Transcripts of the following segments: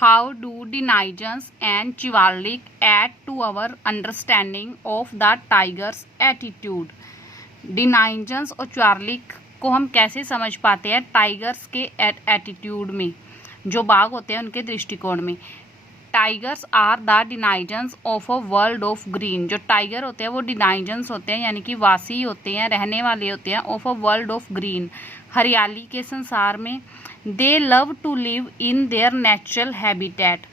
How do Denisons and Chivalric add to our understanding of the tiger's attitude? Denisons और चिवालिक को हम कैसे समझ पाते हैं टाइगर्स के एटीट्यूड में, जो बाघ होते हैं उनके दृष्टिकोण में। Tigers are the denizens of a world of green. जो टाइगर होते हैं वो डिनाइजन्स होते हैं, यानी कि वासी होते हैं, रहने वाले होते हैं, of a world of green, हरियाली के संसार में। They love to live in their natural habitat.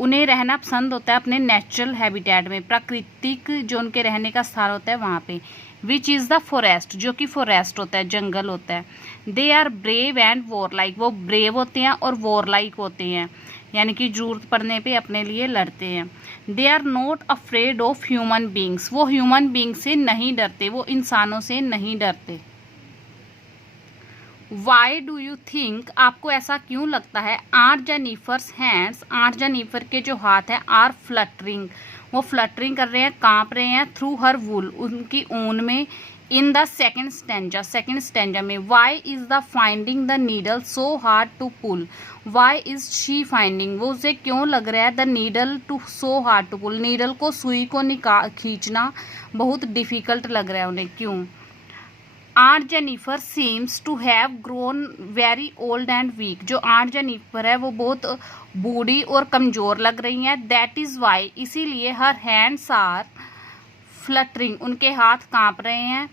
उन्हें रहना पसंद होता है अपने नेचुरल हैबिटेट में, प्राकृतिक जो उनके रहने का स्थान होता है वहाँ पे। विच इज़ द फॉरेस्ट, जो कि फॉरेस्ट होता है, जंगल होता है। They are brave and warlike. वो ब्रेव होते हैं और वॉर लाइक होते हैं, यानी कि जरूरत पड़ने पे अपने लिए लड़ते हैं। They are not afraid of human beings. वो ह्यूमन बींग से नहीं डरते, वो इंसानों से नहीं डरते। वाई डू यू थिंक, आपको ऐसा क्यों लगता है? Art Jennifer's hands, art Jennifer के जो हाथ हैं, आर फ्लटरिंग, वो फ्लटरिंग कर रहे हैं, कांप रहे हैं, थ्रू हर वूल, उनकी ऊन में। In the second stanza, second stanza में। Why is the finding the needle so hard to pull. Why is she finding, वो उसे क्यों लग रहा है the needle too so hard to pull, needle को, सुई को खींचना बहुत डिफिकल्ट लग रहा है उन्हें, क्यों? Aunt Jennifer seems to have grown very old and weak. जो आर्ट जेनिफर है वो बहुत बूढ़ी और कमज़ोर लग रही हैं। दैट इज़ वाई, इसीलिए हर हैंड्स आर फ्लटरिंग, उनके हाथ कांप रहे हैं।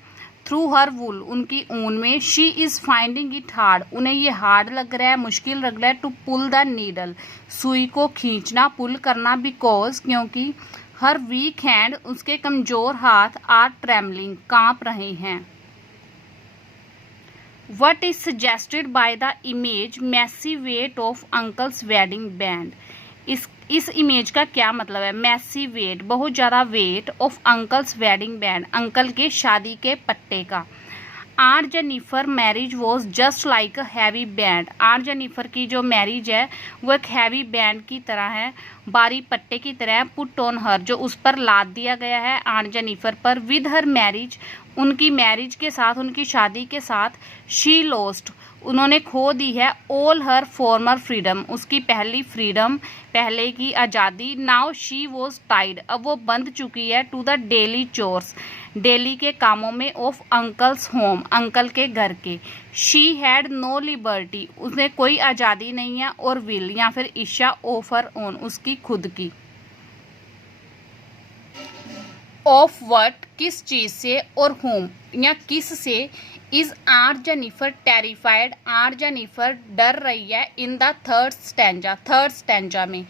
थ्रू हर वूल, उनकी ऊन में। She is finding it hard, उन्हें ये हार्ड लग रहा है, मुश्किल लग रहा है। टू पुल द नीडल, सुई को खींचना, पुल करना। बिकॉज, क्योंकि। हर वीक हैंड, उसके कमज़ोर हाथ। आर ट्रेमलिंग, कांप रहे हैं। What is suggested by the image massive weight of uncle's wedding band? इस इमेज का क्या मतलब है? मैसिव वेट, बहुत ज़्यादा weight, of uncle's wedding band, uncle के शादी के पट्टे का। Aunt Jennifer marriage was just like a heavy band. Aunt Jennifer की जो मैरिज है वो एक हैवी बैंड की तरह है, भारी पट्टे की तरह है। पुट ऑन हर, जो उस पर लाद दिया गया है आर्ट जेनिफर पर। विद हर मैरिज, उनकी मैरिज के साथ, उनकी शादी के साथ। शी लॉस्ट, उन्होंने खो दी है। ऑल हर फॉर्मर फ्रीडम, उसकी पहली फ्रीडम, पहले की आज़ादी। नाउ शी वॉज टाइड, अब वो बंध चुकी है। To the daily chores, daily के कामों में। ऑफ अंकल्स होम, अंकल के घर के। शी हैड नो लिबर्टी, उसे कोई आज़ादी नहीं है। और विल, या फिर इच्छा। ऑफर ओन, उसकी खुद की। ऑफ वट, किस चीज़ से। और होम, या किस से। Is aunt Jennifer terrified, aunt Jennifer डर रही है। In the third stanza, third stanza में।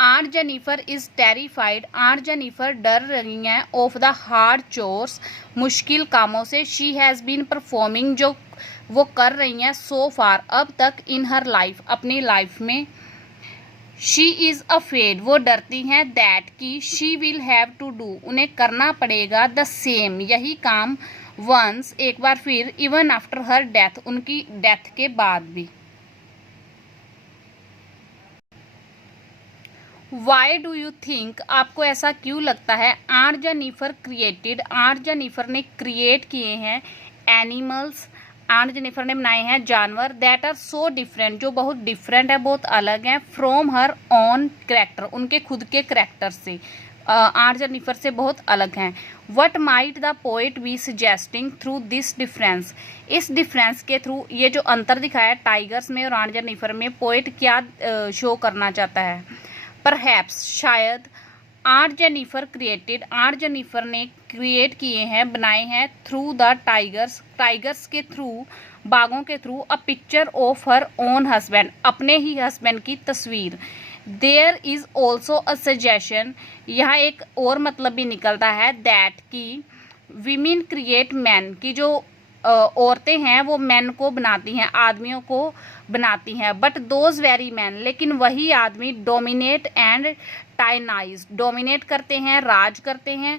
Aunt Jennifer is terrified, aunt Jennifer डर रही हैं। ऑफ द हार्ड चोर्स, मुश्किल कामों से। शी हैज़ बीन परफॉर्मिंग, जो वो कर रही हैं। सो फार, अब तक। इन हर लाइफ, अपनी लाइफ में। शी इज़ अफ्रेड, वो डरती हैं। दैट, की। She will have to do, उन्हें करना पड़ेगा। द सेम, यही काम। वंस, एक बार फिर। इवन आफ्टर हर डेथ, उनकी डेथ के बाद भी। वाई डू यू थिंक, आपको ऐसा क्यों लगता है? Art Jennifer created, Aunt Jennifer ने क्रिएट किए हैं। एनिमल्स, आर्ट जेनिफर ने बनाए हैं जानवर। दैट आर सो डिफरेंट, जो बहुत डिफरेंट है, बहुत अलग हैं। फ्रॉम हर ओन करेक्टर, उनके खुद के करेक्टर से। आर्ट जेनिफर से बहुत अलग हैं। What might the poet be suggesting through this difference, इस डिफरेंस के थ्रू, ये जो अंतर दिखाया है टाइगर्स में और आर्ट जेनिफर में, पोइट क्या शो करना चाहता है? परहैप्स, शायद। Aunt Jennifer created, Aunt Jennifer ने क्रिएट किए हैं, बनाए हैं। थ्रू द टाइगर्स, टाइगर्स के थ्रू, बाघों के through. A picture of her own husband, अपने ही हस्बैंड की तस्वीर। There is also a suggestion, यहाँ एक और मतलब भी निकलता है। दैट, की। वीमेन क्रिएट मैन, की जो औरतें हैं वो मैन को बनाती हैं, आदमियों को बनाती हैं। बट दोज वेरी मैन, लेकिन वही आदमी। डोमिनेट एंड टाइनाइज, डोमिनेट करते हैं, राज करते हैं,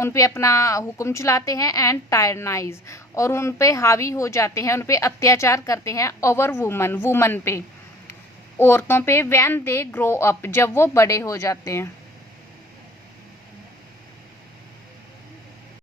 उन पे अपना हुक्म चलाते हैं। एंड टाइनाइज, और उन पे हावी हो जाते हैं, उन पे अत्याचार करते हैं। ओवर वुमन, वुमन पे, औरतों पे। व्हेन दे ग्रो अप, जब वो बड़े हो जाते हैं।